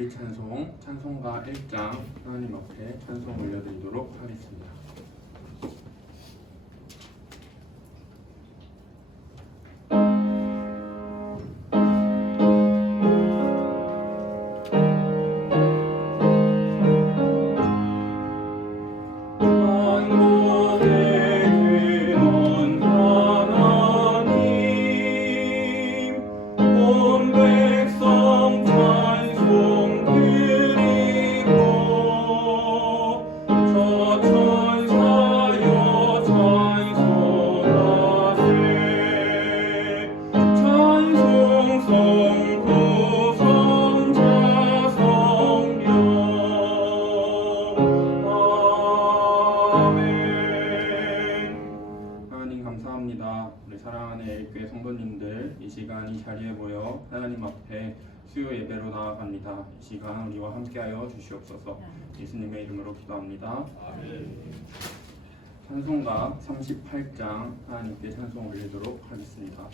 예비 찬송, 찬송가 1장 하나님 앞에 찬송 올려드리도록 하겠습니다. 하나님 앞에 수요 예배로 나아갑니다. 이 시간 우리와 함께하여 주시옵소서. 예수님의 이름으로 기도합니다. 아멘. 찬송가 38장 하나님께 찬송 올리도록 하겠습니다.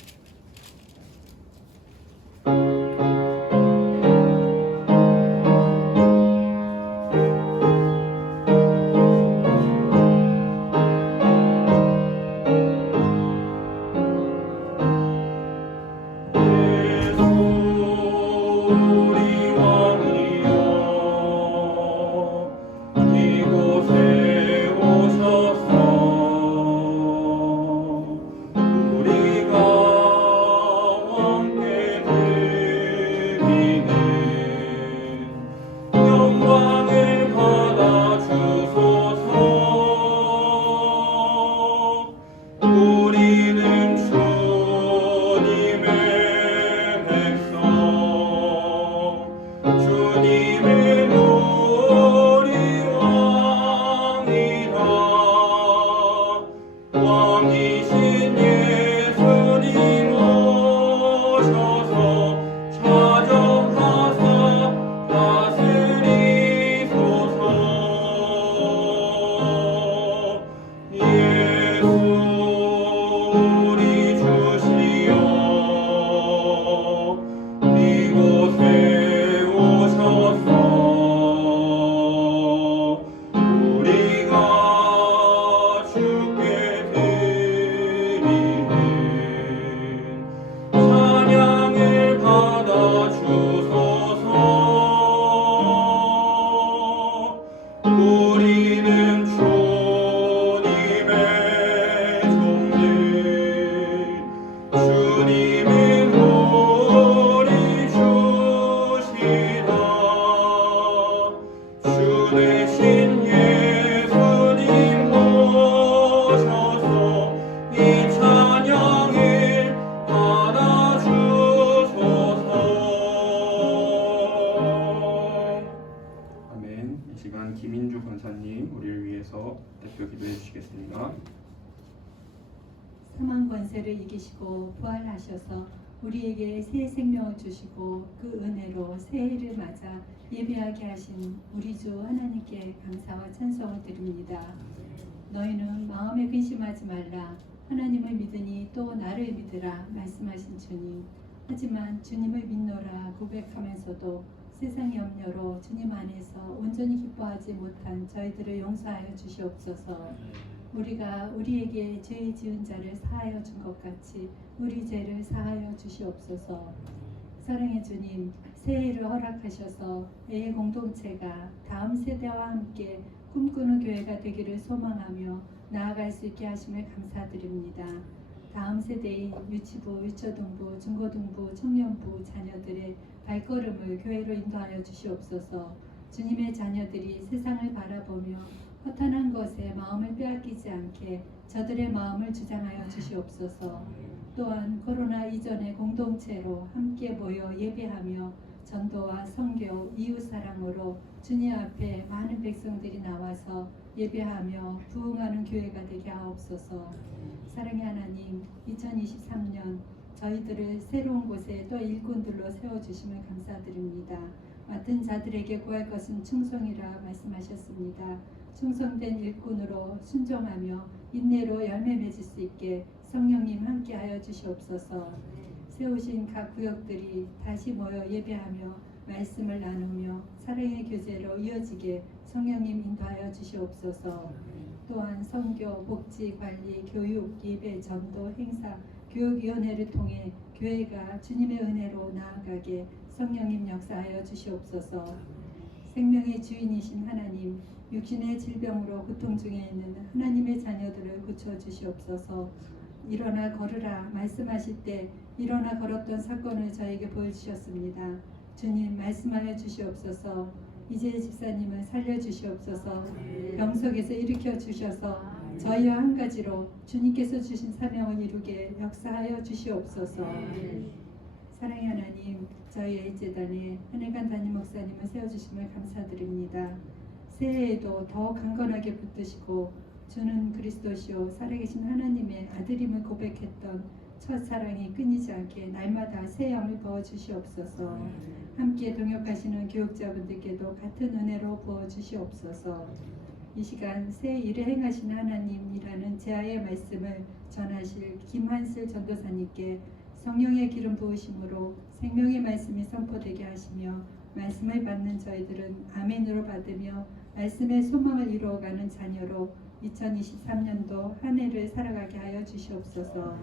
김인주 권사님 우리를 위해서 대표 기도해 주시겠습니다. 사망 권세를 이기시고 부활하셔서 우리에게 새 생명을 주시고 그 은혜로 새해를 맞아 예배하게 하신 우리 주 하나님께 감사와 찬송을 드립니다. 너희는 마음에 근심하지 말라. 하나님을 믿으니 또 나를 믿으라 말씀하신 주님. 하지만 주님을 믿노라 고백하면서도 세상의 염려로 주님 안에서 온전히 기뻐하지 못한 저희들을 용서하여 주시옵소서. 우리가 우리에게 죄 지은 자를 사하여 준 것 같이 우리 죄를 사하여 주시옵소서. 사랑의 주님, 새해를 허락하셔서 애 공동체가 다음 세대와 함께 꿈꾸는 교회가 되기를 소망하며 나아갈 수 있게 하심을 감사드립니다. 다음 세대인 유치부, 유초등부, 중고등부, 청년부 자녀들의 발걸음을 교회로 인도하여 주시옵소서. 주님의 자녀들이 세상을 바라보며 허탄한 것에 마음을 빼앗기지 않게 저들의 마음을 주장하여 주시옵소서. 또한 코로나 이전의 공동체로 함께 모여 예배하며 전도와 선교, 이웃사랑으로 주님 앞에 많은 백성들이 나와서 예배하며 부흥하는 교회가 되게 하옵소서. 사랑의 하나님, 2023년 저희들을 새로운 곳에 또 일꾼들로 세워주심을 감사드립니다. 맡은 자들에게 구할 것은 충성이라 말씀하셨습니다. 충성된 일꾼으로 순종하며 인내로 열매 맺을 수 있게 성령님 함께하여 주시옵소서. 세우신 각 구역들이 다시 모여 예배하며 말씀을 나누며 사랑의 교제로 이어지게 성령님 인도하여 주시옵소서. 또한 선교, 복지, 관리, 교육, 예배, 전도, 행사, 교육위원회를 통해 교회가 주님의 은혜로 나아가게 성령님 역사하여 주시옵소서. 생명의 주인이신 하나님, 육신의 질병으로 고통 중에 있는 하나님의 자녀들을 고쳐 주시옵소서. 일어나 걸으라 말씀하실 때 일어나 걸었던 사건을 저에게 보여주셨습니다. 주님 말씀하여 주시옵소서. 이재 집사님을 살려주시옵소서. 병석에서 일으켜 주셔서 저희와 한 가지로 주님께서 주신 사명을 이루게 역사하여 주시옵소서. 사랑의 하나님, 저희의 재단에 한혜관 담임 목사님을 세워주심을 감사드립니다. 새해에도 더 강건하게 붙드시고 주는 그리스도시요 살아계신 하나님의 아들임을 고백했던 첫사랑이 끊이지 않게 날마다 새 양을 부어주시옵소서. 함께 동역하시는 교육자분들께도 같은 은혜로 부어주시옵소서. 이 시간 새 일을 행하신 하나님이라는 제아의 말씀을 전하실 김한슬 전도사님께 성령의 기름 부으심으로 생명의 말씀이 선포되게 하시며 말씀을 받는 저희들은 아멘으로 받으며 말씀의 소망을 이루어가는 자녀로 2023년도 한 해를 살아가게 하여 주시옵소서.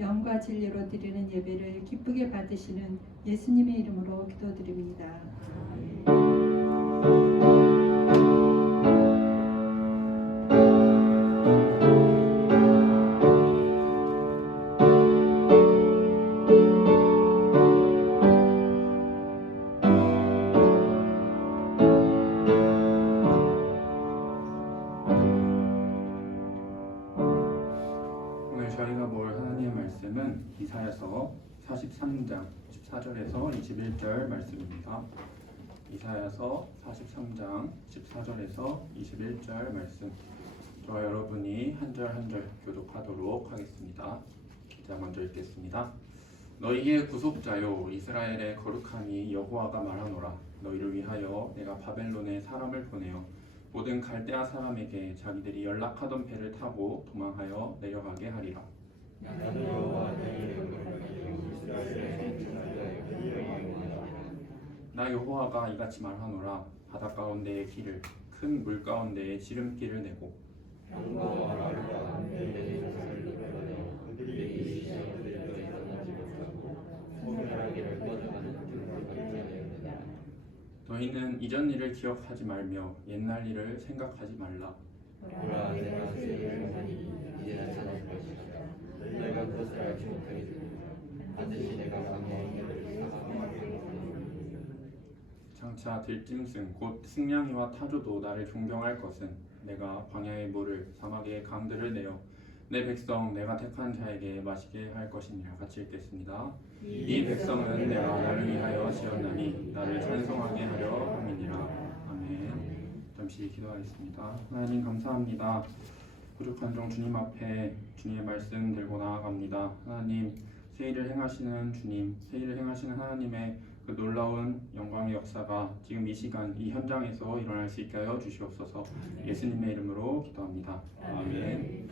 영과 진리로 드리는 예배를 기쁘게 받으시는 예수님의 이름으로 기도드립니다. 저희가 볼 하나님의 말씀은 이사야서 43장 14절에서 21절 말씀입니다. 이사야서 43장 14절에서 21절 말씀. 저와 여러분이 한 절 한 절 교독하도록 하겠습니다. 자, 먼저 읽겠습니다. 너희의 구속자요 이스라엘의 거룩함이 여호와가 말하노라. 너희를 위하여 내가 바벨론에 사람을 보내어 모든 갈대아 사람에게 자기들이 연락하던 배를 타고 도망하여 내려가게 하리라. 나 여호와가 이같이 말하노라. 바다 가운데의 길을 큰 물 가운데의 지름길을 내고 너희는 이전 일을 기억하지 말며 옛날 일을 생각하지 말라. 장차 들짐승 곧 승냥이와 타조도 나를 존경할 것은 내가 광야의 물을 사막의 강들을 내어 내 백성 내가 택한 자에게 마시게 할 것이니라. 같이 읽겠습니다. 이 백성은 내가 나를 위하여 지었나니 나를 찬송하게 하려 함이니라. 아멘. 잠시 기도하겠습니다. 하나님 감사합니다. 부족한 종 주님 앞에 주님의 말씀 들고 나아갑니다. 하나님 새 일을 행하시는 주님, 새 일을 행하시는 하나님의 그 놀라운 영광의 역사가 지금 이 시간 이 현장에서 일어날 수 있게 하여 주시옵소서. 예수님의 이름으로 기도합니다. 아멘.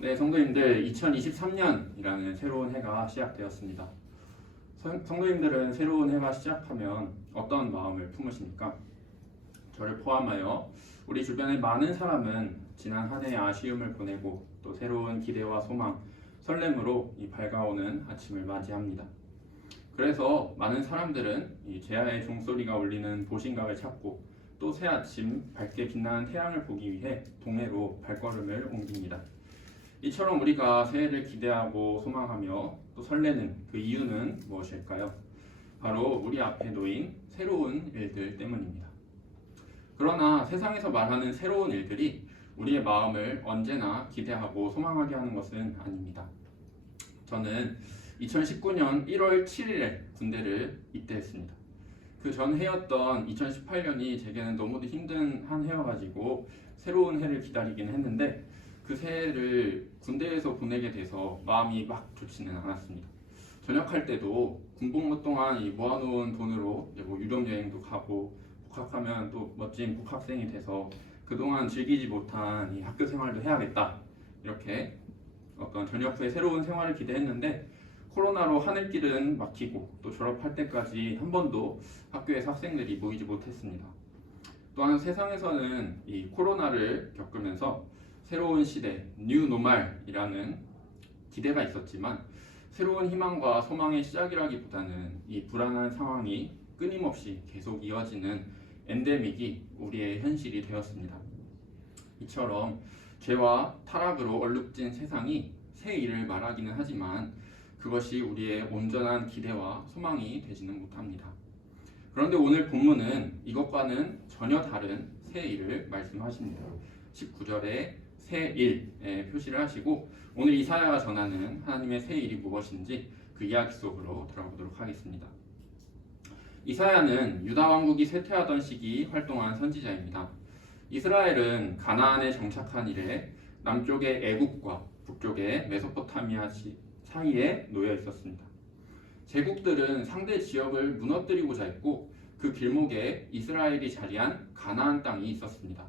네, 성도님들 2023년이라는 새로운 해가 시작되었습니다. 성도님들은 새로운 해가 시작하면 어떤 마음을 품으십니까? 저를 포함하여 우리 주변의 많은 사람은 지난 한 해의 아쉬움을 보내고 또 새로운 기대와 소망, 설렘으로 이 밝아오는 아침을 맞이합니다. 그래서 많은 사람들은 이 제아의 종소리가 울리는 보신각을 찾고 또 새 아침 밝게 빛나는 태양을 보기 위해 동해로 발걸음을 옮깁니다. 이처럼 우리가 새해를 기대하고 소망하며 또 설레는 그 이유는 무엇일까요? 바로 우리 앞에 놓인 새로운 일들 때문입니다. 그러나 세상에서 말하는 새로운 일들이 우리의 마음을 언제나 기대하고 소망하게 하는 것은 아닙니다. 저는 2019년 1월 7일에 군대를 입대했습니다. 그 전 해였던 2018년이 제게는 너무도 힘든 한 해여가지고 새로운 해를 기다리긴 했는데 그 새해를 군대에서 보내게 돼서 마음이 막 좋지는 않았습니다. 전역할 때도 군복무 동안 이 모아놓은 돈으로 이제 뭐 유럽 여행도 가고 복학하면 또 멋진 복학생이 돼서 그동안 즐기지 못한 이 학교 생활도 해야겠다, 이렇게 어떤 전역 후에 새로운 생활을 기대했는데 코로나로 하늘길은 막히고 또 졸업할 때까지 한 번도 학교에서 학생들이 모이지 못했습니다. 또한 세상에서는 이 코로나를 겪으면서 새로운 시대, 뉴 노멀이라는 기대가 있었지만 새로운 희망과 소망의 시작이라기보다는 이 불안한 상황이 끊임없이 계속 이어지는 엔데믹이 우리의 현실이 되었습니다. 이처럼 죄와 타락으로 얼룩진 세상이 새 일을 말하기는 하지만 그것이 우리의 온전한 기대와 소망이 되지는 못합니다. 그런데 오늘 본문은 이것과는 전혀 다른 새 일을 말씀하십니다. 19절에 새 일에 표시를 하시고 오늘 이사야가 전하는 하나님의 새 일이 무엇인지 그 이야기 속으로 들어가 보도록 하겠습니다. 이사야는 유다 왕국이 쇠퇴하던 시기 활동한 선지자입니다. 이스라엘은 가나안에 정착한 이래 남쪽의 애굽과 북쪽의 메소포타미아 사이에 놓여 있었습니다. 제국들은 상대 지역을 무너뜨리고자 했고 그 길목에 이스라엘이 자리한 가나안 땅이 있었습니다.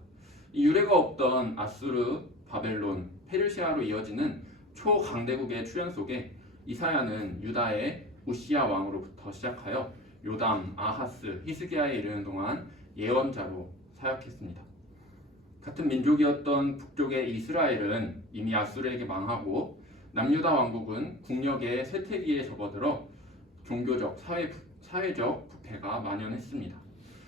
이 유례가 없던 아수르, 바벨론, 페르시아로 이어지는 초강대국의 출현 속에 이사야는 유다의 우시야 왕으로부터 시작하여 요담, 아하스, 히스기야에 이르는 동안 예언자로 사역했습니다. 같은 민족이었던 북쪽의 이스라엘은 이미 아수르에게 망하고 남유다 왕국은 국력의 쇠퇴기에 접어들어 종교적, 사회적 부패가 만연했습니다.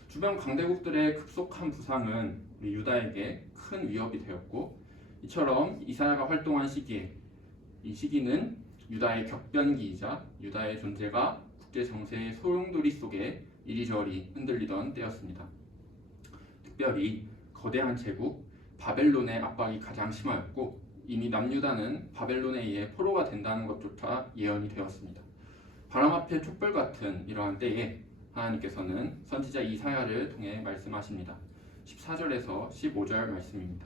주변 강대국들의 급속한 부상은 우리 유다에게 큰 위협이 되었고 이처럼 이사야가 활동한 시기에 이 시기는 유다의 격변기이자 유다의 존재가 국제 정세의 소용돌이 속에 이리저리 흔들리던 때였습니다. 특별히 거대한 제국 바벨론의 압박이 가장 심하였고 이미 남유다는 바벨론에 의해 포로가 된다는 것조차 예언이 되었습니다. 바람 앞에 촛불 같은 이러한 때에 하나님께서는 선지자 이사야를 통해 말씀하십니다. 14절에서 15절 말씀입니다.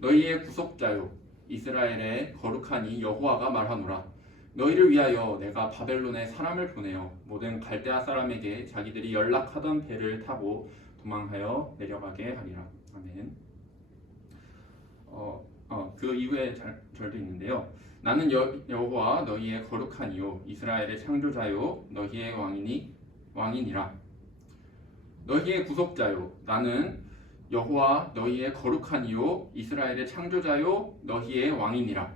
너희의 구속자요 이스라엘의 거룩하니 여호와가 말하노라. 너희를 위하여 내가 바벨론에 사람을 보내어 모든 갈대아 사람에게 자기들이 연락하던 배를 타고 도망하여 내려가게 하리라. 아멘. 그 이후에 절도 있는데요. 나는 여호와 너희의 거룩하니요 이스라엘의 창조자요 너희의 왕이니라. 너희의 구속자요 나는 여호와 너희의 거룩하니요 이스라엘의 창조자요 너희의 왕이니라.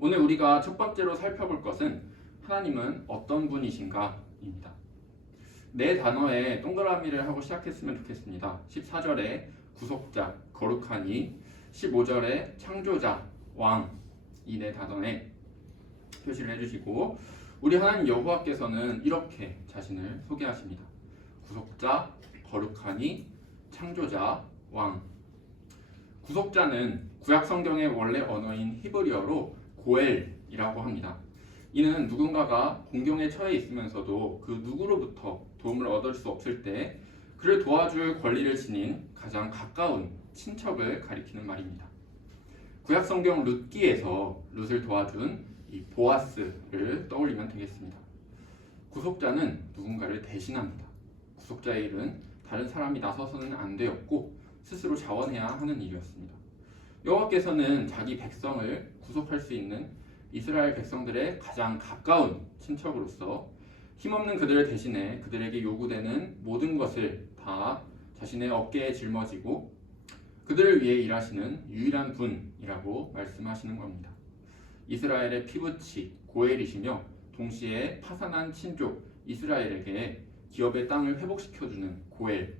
오늘 우리가 첫 번째로 살펴볼 것은 하나님은 어떤 분이신가입니다. 네 단어에 동그라미를 하고 시작했으면 좋겠습니다. 14절에 구속자, 거룩하니, 15절에 창조자, 왕, 이 네 단어에 표시를 해주시고 우리 하나님 여호와께서는 이렇게 자신을 소개하십니다. 구속자, 거룩하니, 창조자, 왕. 구속자는 구약 성경의 원래 언어인 히브리어로 고엘이라고 합니다. 이는 누군가가 공경에 처해 있으면서도 그 누구로부터 도움을 얻을 수 없을 때 그를 도와줄 권리를 지닌 가장 가까운 친척을 가리키는 말입니다. 구약 성경 룻기에서 룻을 도와준 이 보아스를 떠올리면 되겠습니다. 구속자는 누군가를 대신합니다. 구속자의 일은 다른 사람이 나서서는 안 되었고 스스로 자원해야 하는 일이었습니다. 여호와께서는 자기 백성을 구속할 수 있는 이스라엘 백성들의 가장 가까운 친척으로서 힘없는 그들을 대신해 그들에게 요구되는 모든 것을 다 자신의 어깨에 짊어지고 그들을 위해 일하시는 유일한 분이라고 말씀하시는 겁니다. 이스라엘의 피부치 고엘이시며 동시에 파산한 친족 이스라엘에게 기업의 땅을 회복시켜주는 고엘,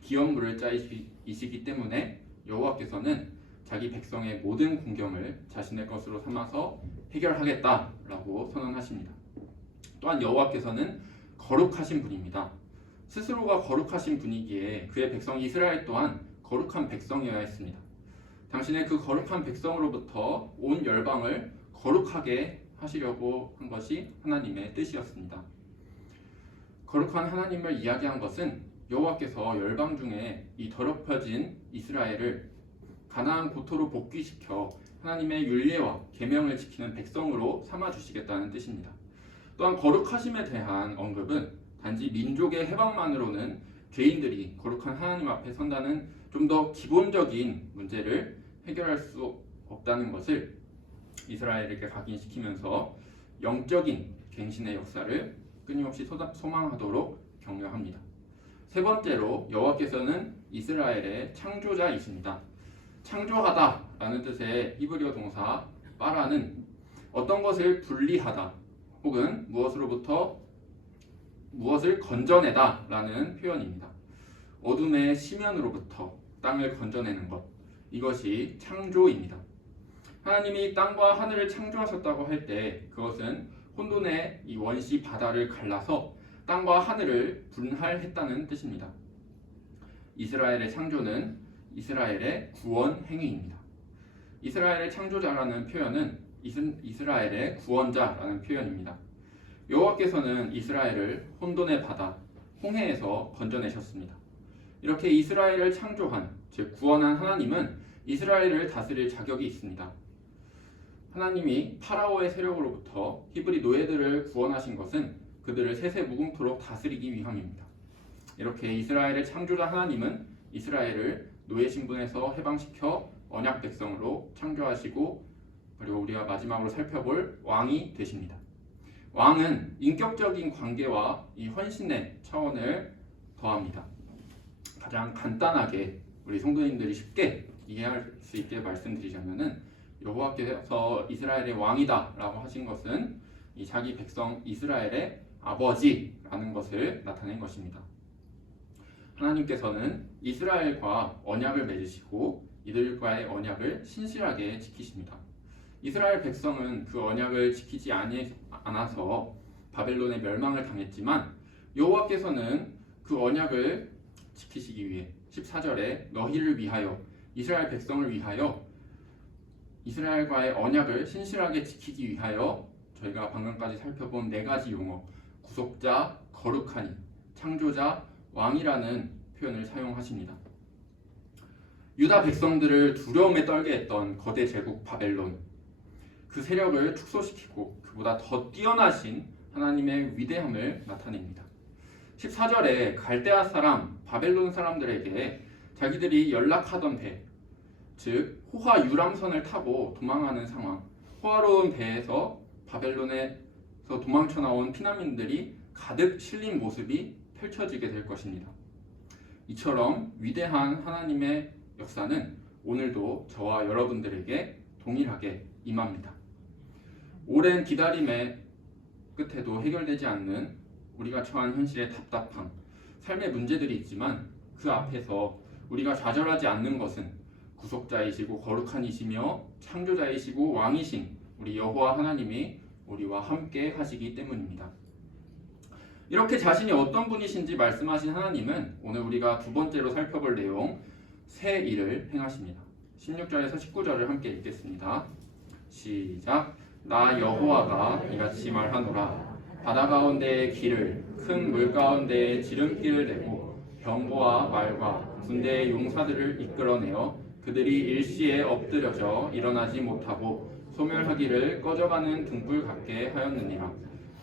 기업물을 자이시기 때문에 여호와께서는 자기 백성의 모든 공경을 자신의 것으로 삼아서 해결하겠다라고 선언하십니다. 또한 여호와께서는 거룩하신 분입니다. 스스로가 거룩하신 분이기에 그의 백성 이스라엘 또한 거룩한 백성이어야 했습니다. 당신의 그 거룩한 백성으로부터 온 열방을 거룩하게 하시려고 한 것이 하나님의 뜻이었습니다. 거룩한 하나님을 이야기한 것은 여호와께서 열방 중에 이 더럽혀진 이스라엘을 가나안 고토로 복귀시켜 하나님의 율례와 계명을 지키는 백성으로 삼아주시겠다는 뜻입니다. 또한 거룩하심에 대한 언급은 단지 민족의 해방만으로는 죄인들이 거룩한 하나님 앞에 선다는 좀 더 기본적인 문제를 해결할 수 없다는 것을 이스라엘에게 각인시키면서 영적인 갱신의 역사를 끊임없이 소망하도록 격려합니다. 세 번째로 여호와께서는 이스라엘의 창조자이십니다. 창조하다 라는 뜻의 히브리어 동사 빠라는 어떤 것을 분리하다 혹은 무엇을 건져내다 라는 표현입니다. 어둠의 심연으로부터 땅을 건져내는 것, 이것이 창조입니다. 하나님이 땅과 하늘을 창조하셨다고 할 때 그것은 혼돈의 이 원시 바다를 갈라서 땅과 하늘을 분할했다는 뜻입니다. 이스라엘의 창조는 이스라엘의 구원 행위입니다. 이스라엘의 창조자라는 표현은 이스라엘의 구원자라는 표현입니다. 여호와께서는 이스라엘을 혼돈의 바다, 홍해에서 건져내셨습니다. 이렇게 이스라엘을 창조한, 즉 구원한 하나님은 이스라엘을 다스릴 자격이 있습니다. 하나님이 파라오의 세력으로부터 히브리 노예들을 구원하신 것은 그들을 세세무궁토록 다스리기 위함입니다. 이렇게 이스라엘의 창조자 하나님은 이스라엘을 노예 신분에서 해방시켜 언약 백성으로 창조하시고, 그리고 우리가 마지막으로 살펴볼 왕이 되십니다. 왕은 인격적인 관계와 이 헌신의 차원을 더합니다. 가장 간단하게 우리 성도님들이 쉽게 이해할 수 있게 말씀드리자면은, 여호와께서 이스라엘의 왕이다 라고 하신 것은 이 자기 백성 이스라엘의 아버지라는 것을 나타낸 것입니다. 하나님께서는 이스라엘과 언약을 맺으시고 이들과의 언약을 신실하게 지키십니다. 이스라엘 백성은 그 언약을 지키지 않아서 바벨론의 멸망을 당했지만, 여호와께서는 그 언약을 지키시기 위해 14절에 너희를 위하여, 이스라엘 백성을 위하여, 이스라엘과의 언약을 신실하게 지키기 위하여 저희가 방금까지 살펴본 네 가지 용어, 구속자, 거룩하니, 창조자, 왕이라는 표현을 사용하십니다. 유다 백성들을 두려움에 떨게 했던 거대 제국 바벨론, 그 세력을 축소시키고 그보다 더 뛰어나신 하나님의 위대함을 나타냅니다. 14절에 갈대아 사람, 바벨론 사람들에게 자기들이 연락하던 배, 즉 호화 유람선을 타고 도망하는 상황, 호화로운 배에서 바벨론에서 도망쳐 나온 피난민들이 가득 실린 모습이 펼쳐지게 될 것입니다. 이처럼 위대한 하나님의 역사는 오늘도 저와 여러분들에게 동일하게 임합니다. 오랜 기다림의 끝에도 해결되지 않는 우리가 처한 현실의 답답함, 삶의 문제들이 있지만 그 앞에서 우리가 좌절하지 않는 것은 구속자이시고 거룩한 이시며 창조자이시고 왕이신 우리 여호와 하나님이 우리와 함께 하시기 때문입니다. 이렇게 자신이 어떤 분이신지 말씀하신 하나님은 오늘 우리가 두 번째로 살펴볼 내용, 새 일을 행하십니다. 16절에서 19절을 함께 읽겠습니다. 시작. 나 여호와가 이같이 말하노라. 바다 가운데의 길을, 큰 물 가운데의 지름길을 내고 병거와 말과 군대의 용사들을 이끌어내어 그들이 일시에 엎드려져 일어나지 못하고 소멸하기를 꺼져가는 등불 같게 하였느니라.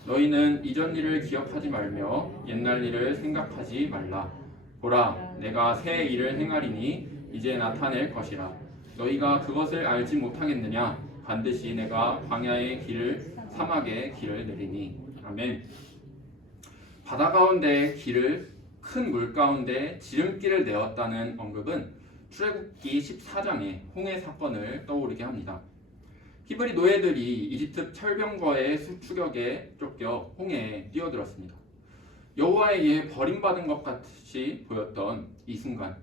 너희는 이전 일을 기억하지 말며 옛날 일을 생각하지 말라. 보라, 내가 새 일을 행하리니 이제 나타낼 것이라. 너희가 그것을 알지 못하겠느냐? 반드시 내가 광야의 길을, 사막의 길을 내리니. 아멘. 바다 가운데 길을, 큰 물 가운데 지름길을 내었다는 언급은 출애굽기 14장의 홍해 사건을 떠오르게 합니다. 히브리 노예들이 이집트 철병거의 추격에 쫓겨 홍해에 뛰어들었습니다. 여호와에게 버림받은 것 같이 보였던 이 순간,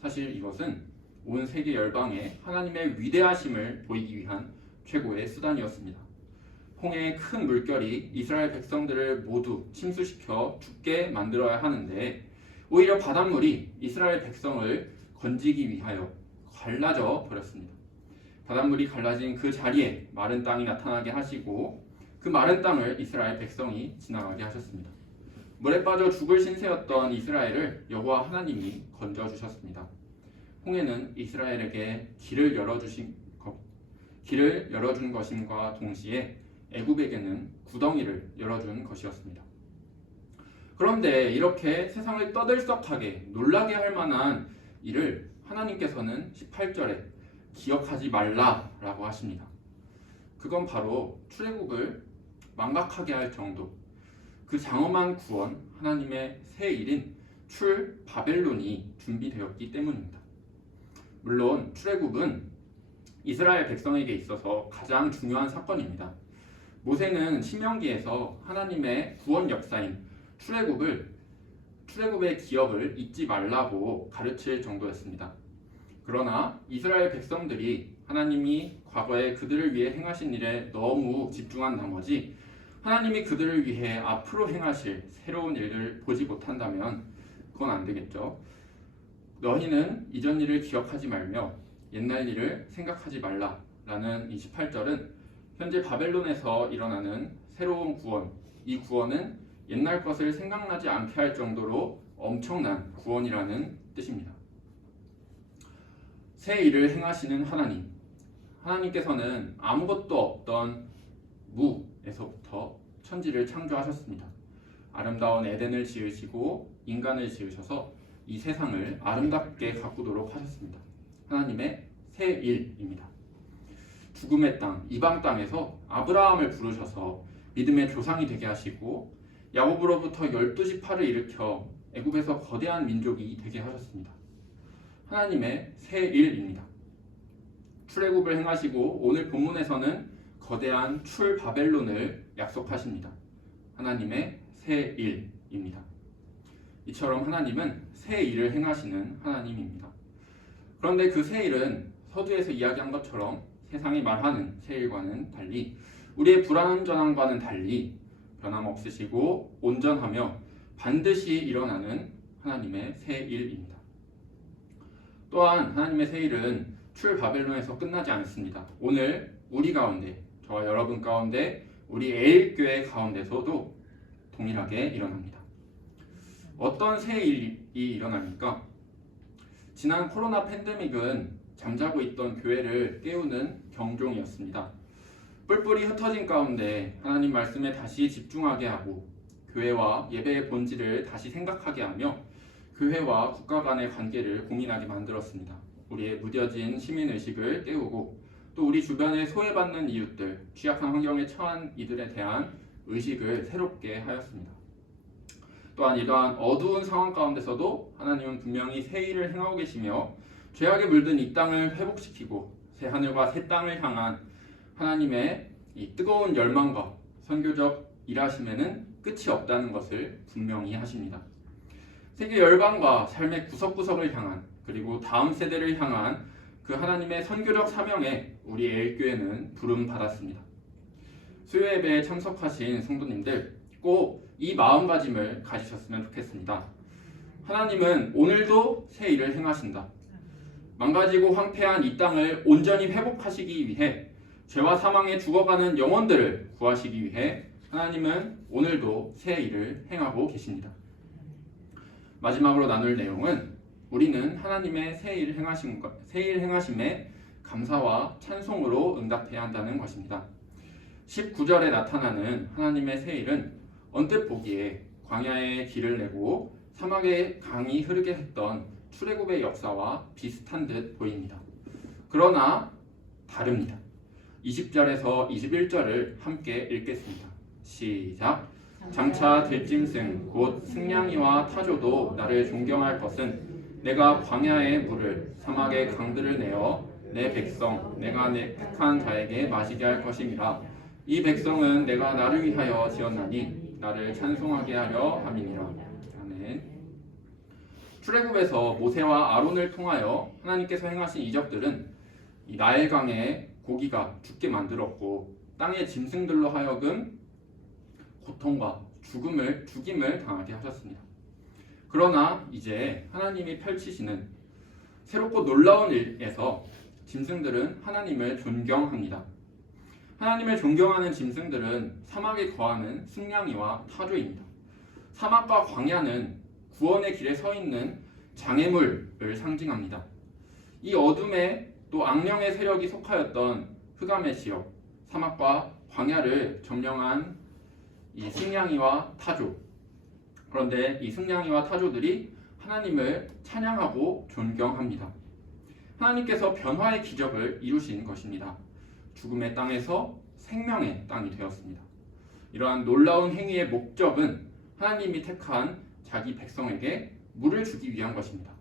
사실 이것은 온 세계 열방에 하나님의 위대하심을 보이기 위한 최고의 수단이었습니다. 홍해의 큰 물결이 이스라엘 백성들을 모두 침수시켜 죽게 만들어야 하는데, 오히려 바닷물이 이스라엘 백성을 건지기 위하여 갈라져 버렸습니다. 바닷물이 갈라진 그 자리에 마른 땅이 나타나게 하시고 그 마른 땅을 이스라엘 백성이 지나가게 하셨습니다. 물에 빠져 죽을 신세였던 이스라엘을 여호와 하나님이 건져주셨습니다. 홍해는 이스라엘에게 길을 열어준 것임과 동시에 애굽에게는 구덩이를 열어준 것이었습니다. 그런데 이렇게 세상을 떠들썩하게 놀라게 할 만한 이를 하나님께서는 18절에 기억하지 말라라고 하십니다. 그건 바로 출애굽을 망각하게 할 정도, 그 장엄한 구원, 하나님의 새 일인 출 바벨론이 준비되었기 때문입니다. 물론 출애굽은 이스라엘 백성에게 있어서 가장 중요한 사건입니다. 모세는 신명기에서 하나님의 구원 역사인 출애굽의 기억을 잊지 말라고 가르칠 정도였습니다. 그러나 이스라엘 백성들이 하나님이 과거에 그들을 위해 행하신 일에 너무 집중한 나머지 하나님이 그들을 위해 앞으로 행하실 새로운 일을 보지 못한다면 그건 안 되겠죠. 너희는 이전 일을 기억하지 말며 옛날 일을 생각하지 말라라는 이 18절은 현재 바벨론에서 일어나는 새로운 구원, 이 구원은 옛날 것을 생각나지 않게 할 정도로 엄청난 구원이라는 뜻입니다. 새 일을 행하시는 하나님께서는 아무것도 없던 무에서부터 천지를 창조하셨습니다. 아름다운 에덴을 지으시고 인간을 지으셔서 이 세상을 아름답게 가꾸도록 하셨습니다. 하나님의 새 일입니다. 죽음의 땅, 이방 땅에서 아브라함을 부르셔서 믿음의 조상이 되게 하시고 야곱으로부터 12지파를 일으켜 애굽에서 거대한 민족이 되게 하셨습니다. 하나님의 새 일입니다. 출애굽을 행하시고 오늘 본문에서는 거대한 출 바벨론을 약속하십니다. 하나님의 새 일입니다. 이처럼 하나님은 새 일을 행하시는 하나님입니다. 그런데 그 새 일은 서두에서 이야기한 것처럼 세상이 말하는 새 일과는 달리 우리의 불완전함과는 달리 변함없으시고 온전하며 반드시 일어나는 하나님의 새 일입니다. 또한 하나님의 새 일은 출 바벨론에서 끝나지 않습니다. 오늘 우리 가운데, 저와 여러분 가운데, 우리 에일교회 가운데서도 동일하게 일어납니다. 어떤 새 일이 일어납니까? 지난 코로나 팬데믹은 잠자고 있던 교회를 깨우는 경종이었습니다. 뿔뿔이 흩어진 가운데 하나님 말씀에 다시 집중하게 하고 교회와 예배의 본질을 다시 생각하게 하며 교회와 국가 간의 관계를 고민하게 만들었습니다. 우리의 무뎌진 시민의식을 깨우고 또 우리 주변에 소외받는 이웃들, 취약한 환경에 처한 이들에 대한 의식을 새롭게 하였습니다. 또한 이러한 어두운 상황 가운데서도 하나님은 분명히 새 일을 행하고 계시며 죄악에 물든 이 땅을 회복시키고 새 하늘과 새 땅을 향한 하나님의 이 뜨거운 열망과 선교적 일하심에는 끝이 없다는 것을 분명히 하십니다. 세계 열방과 삶의 구석구석을 향한 그리고 다음 세대를 향한 그 하나님의 선교적 사명에 우리 에일교회는 부름 받았습니다. 수요 예배에 참석하신 성도님들 꼭 이 마음가짐을 가지셨으면 좋겠습니다. 하나님은 오늘도 새 일을 행하신다. 망가지고 황폐한 이 땅을 온전히 회복하시기 위해 죄와 사망에 죽어가는 영혼들을 구하시기 위해 하나님은 오늘도 새 일을 행하고 계십니다. 마지막으로 나눌 내용은 우리는 하나님의 새 일 행하심에 감사와 찬송으로 응답해야 한다는 것입니다. 19절에 나타나는 하나님의 새 일은 언뜻 보기에 광야에 길을 내고 사막에 강이 흐르게 했던 출애굽의 역사와 비슷한 듯 보입니다. 그러나 다릅니다. 20절에서 21절을 함께 읽겠습니다. 시작. 장차 들짐승 곧 승냥이와 타조도 나를 존경할 것은 내가 광야의 물을 사막의 강들을 내어 내 백성 내가 내 택한 자에게 마시게 할 것임이라. 이 백성은 내가 나를 위하여 지었나니 나를 찬송하게 하려 함이니라. 아멘. 출애굽에서 모세와 아론을 통하여 하나님께서 행하신 이적들은 이 나일강에 고기가 죽게 만들었고 땅의 짐승들로 하여금 고통과 죽임을 당하게 하셨습니다. 그러나 이제 하나님이 펼치시는 새롭고 놀라운 일에서 짐승들은 하나님을 존경합니다. 하나님을 존경하는 짐승들은 사막에 거하는 승냥이와 타조입니다. 사막과 광야는 구원의 길에 서 있는 장애물을 상징합니다. 이 어둠에 또 악령의 세력이 속하였던 흑암의 지역, 사막과 광야를 점령한 이 승냥이와 타조. 그런데 이 승냥이와 타조들이 하나님을 찬양하고 존경합니다. 하나님께서 변화의 기적을 이루신 것입니다. 죽음의 땅에서 생명의 땅이 되었습니다. 이러한 놀라운 행위의 목적은 하나님이 택한 자기 백성에게 물을 주기 위한 것입니다.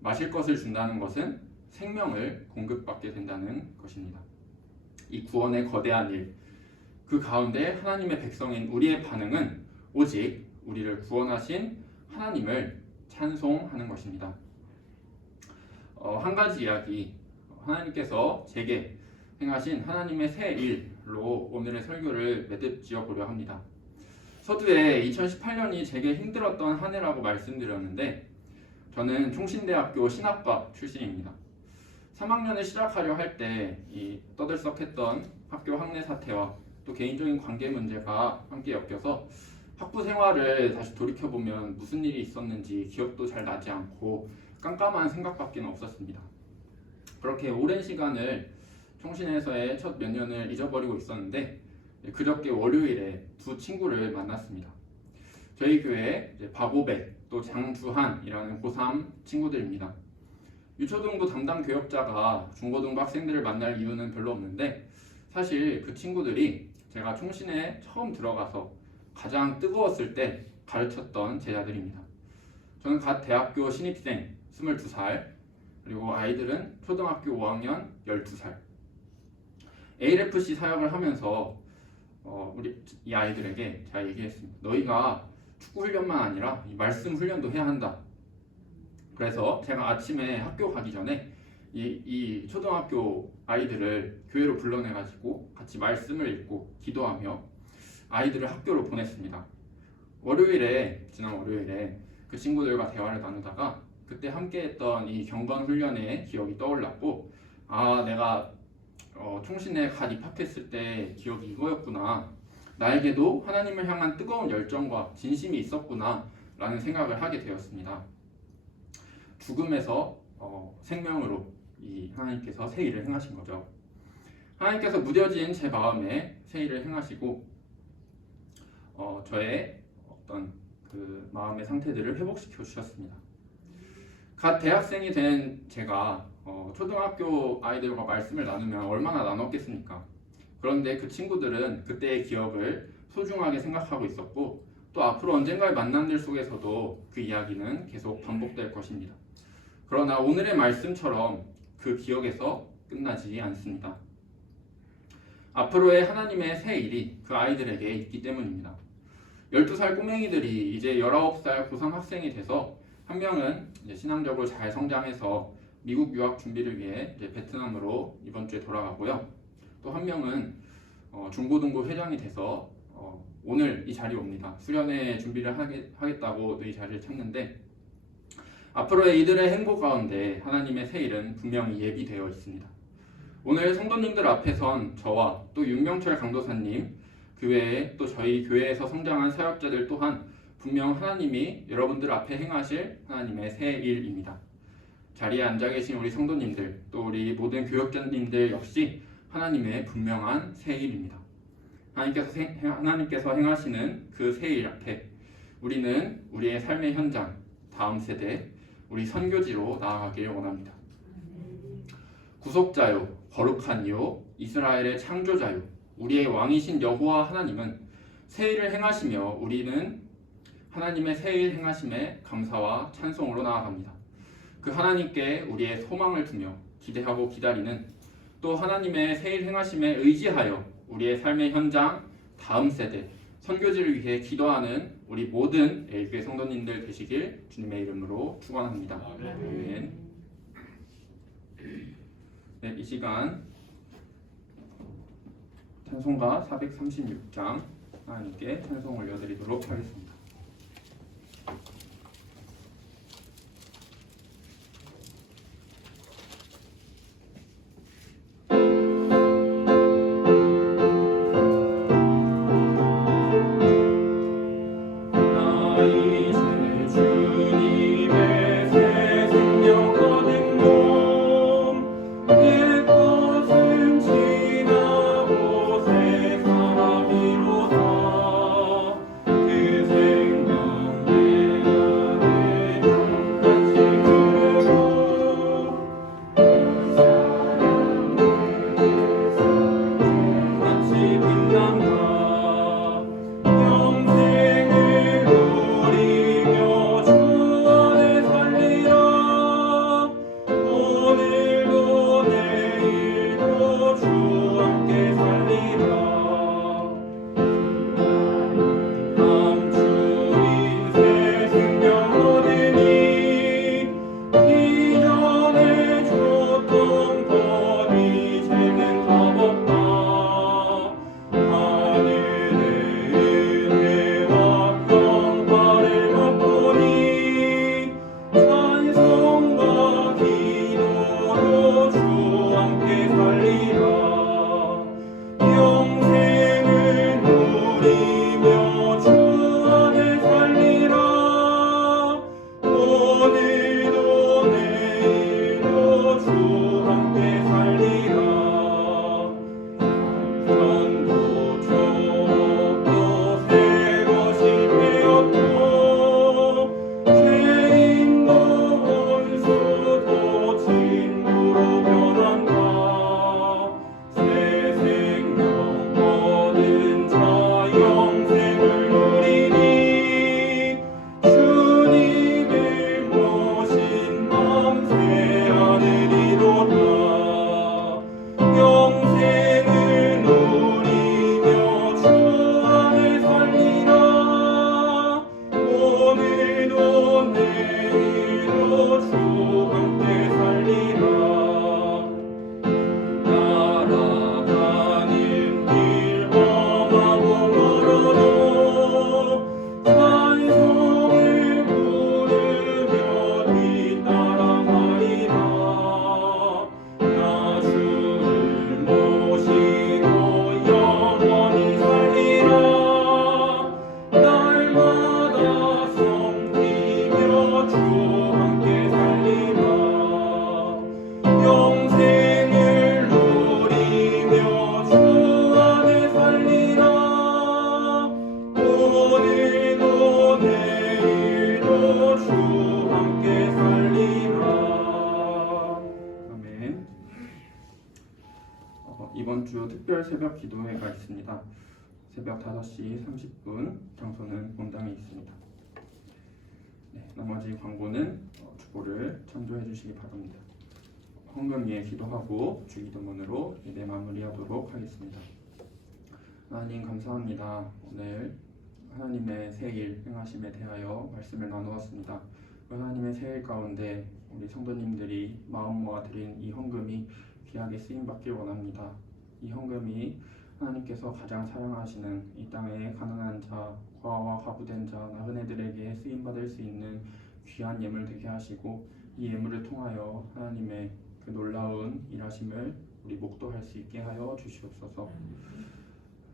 마실 것을 준다는 것은 생명을 공급받게 된다는 것입니다. 이 구원의 거대한 일, 그 가운데 하나님의 백성인 우리의 반응은 오직 우리를 구원하신 하나님을 찬송하는 것입니다. 한 가지 이야기, 하나님께서 제게 행하신 하나님의 새 일로 오늘의 설교를 매듭지어 보려 합니다. 서두에 2018년이 제게 힘들었던 한 해라고 말씀드렸는데 저는 총신대학교 신학과 출신입니다. 3학년을 시작하려 할 때 이 떠들썩했던 학교 학내 사태와 또 개인적인 관계 문제가 함께 엮여서 학부 생활을 다시 돌이켜보면 무슨 일이 있었는지 기억도 잘 나지 않고 깜깜한 생각밖에 없었습니다. 그렇게 오랜 시간을 총신에서의 첫 몇 년을 잊어버리고 있었는데 그저께 월요일에 두 친구를 만났습니다. 저희 교회 박오백 또 장주한이라는 고3 친구들입니다. 유초등부 담당 교역자가 중고등부 학생들을 만날 이유는 별로 없는데 사실 그 친구들이 제가 총신에 처음 들어가서 가장 뜨거웠을 때 가르쳤던 제자들입니다. 저는 갓 대학교 신입생 22살, 그리고 아이들은 초등학교 5학년 12살. ALFC 사역을 하면서 우리 이 아이들에게 제가 얘기했습니다. 너희가 축구 훈련만 아니라 이 말씀 훈련도 해야 한다. 그래서 제가 아침에 학교 가기 전에 이 초등학교 아이들을 교회로 불러내가지고 같이 말씀을 읽고 기도하며 아이들을 학교로 보냈습니다. 지난 월요일에 그 친구들과 대화를 나누다가 그때 함께했던 이 경건 훈련의 기억이 떠올랐고 내가 총신에 갓 입학했을 때 기억이 이거였구나. 나에게도 하나님을 향한 뜨거운 열정과 진심이 있었구나 라는 생각을 하게 되었습니다. 죽음에서 생명으로 이 하나님께서 새 일을 행하신 거죠. 하나님께서 무뎌진 제 마음에 새 일을 행하시고 저의 어떤 그 마음의 상태들을 회복시켜 주셨습니다. 갓 대학생이 된 제가 초등학교 아이들과 말씀을 나누면 얼마나 나눴겠습니까? 그런데 그 친구들은 그때의 기억을 소중하게 생각하고 있었고 또 앞으로 언젠가의 만남들 속에서도 그 이야기는 계속 반복될 것입니다. 그러나 오늘의 말씀처럼 그 기억에서 끝나지 않습니다. 앞으로의 하나님의 새 일이 그 아이들에게 있기 때문입니다. 12살 꼬맹이들이 이제 19살 고3 학생이 돼서 한 명은 이제 신앙적으로 잘 성장해서 미국 유학 준비를 위해 이제 베트남으로 이번 주에 돌아가고요. 또 한 명은 중고등부 회장이 돼서 오늘 이 자리에 옵니다. 수련회 준비를 하겠다고 이 자리를 찾는데 앞으로의 이들의 행보 가운데 하나님의 새 일은 분명히 예비되어 있습니다. 오늘 성도님들 앞에선 저와 또 윤명철 강도사님, 그 외에 또 저희 교회에서 성장한 사역자들 또한 분명 하나님이 여러분들 앞에 행하실 하나님의 새 일입니다. 자리에 앉아 계신 우리 성도님들, 또 우리 모든 교역자님들 역시 하나님의 분명한 새 일입니다. 하나님께서 행하시는 그 새 일 앞에 우리는 우리의 삶의 현장, 다음 세대, 우리 선교지로 나아가길 원합니다. 구속자요, 거룩한 이요, 이스라엘의 창조자요, 우리의 왕이신 여호와 하나님은 새 일을 행하시며 우리는 하나님의 새 일 행하심에 감사와 찬송으로 나아갑니다. 그 하나님께 우리의 소망을 두며 기대하고 기다리는 또 하나님의 새 일 행하심에 의지하여 우리의 삶의 현장, 다음 세대, 선교지를 위해 기도하는 우리 모든 애교회 성도님들 되시길 주님의 이름으로 축원합니다. 아멘. 네, 이 시간 찬송가 436장 하나님께 찬송 올려드리도록 하겠습니다. 그 생명 주 특별 새벽 기도회가 있습니다. 새벽 5시 30분, 장소는 본당에 있습니다. 네, 나머지 광고는 주보를 참조해 주시기 바랍니다. 헌금 위에 기도하고 주기도문으로 예배 마무리하도록 하겠습니다. 하나님 감사합니다. 오늘 하나님의 새일 행하심에 대하여 말씀을 나누었습니다. 하나님의 새일 가운데 우리 성도님들이 마음 모아 드린 이 헌금이 귀하게 쓰임받길 원합니다. 이 헌금이 하나님께서 가장 사랑하시는 이 땅의 가난한 자, 고아와 과부된 자, 나그네들에게 쓰임받을 수 있는 귀한 예물 되게 하시고 이 예물을 통하여 하나님의 그 놀라운 일하심을 우리 목도할 수 있게 하여 주시옵소서.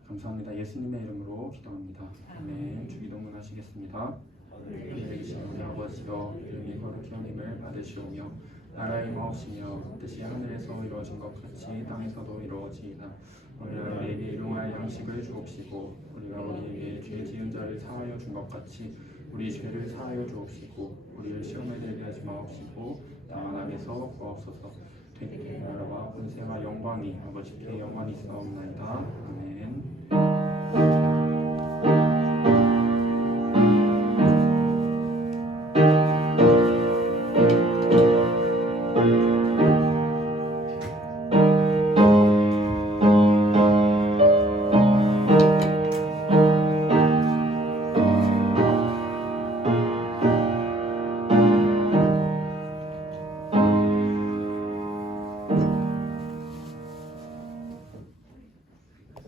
감사합니다. 예수님의 이름으로 기도합니다. 아멘. 주기도문 하시겠습니다. 하늘에 계신 우리 아버지여, 이름이 거룩히 여김을 받으시오며 나라의 마옵시며 뜻이 하늘에서 이루어진 것 같이 땅에서도 이루어지이다. 우리가 우리에게 일용할 양식을 주옵시고 우리가 우리에게 죄 지은 자를 사하여 준 것 같이 우리 죄를 사하여 주옵시고 우리를 시험에 들게 하지 마옵시고 다만 악에서 구하옵소서. 되게 나라와 권세와 영광이 아버지께 영원히 있사옵나이다. 아멘.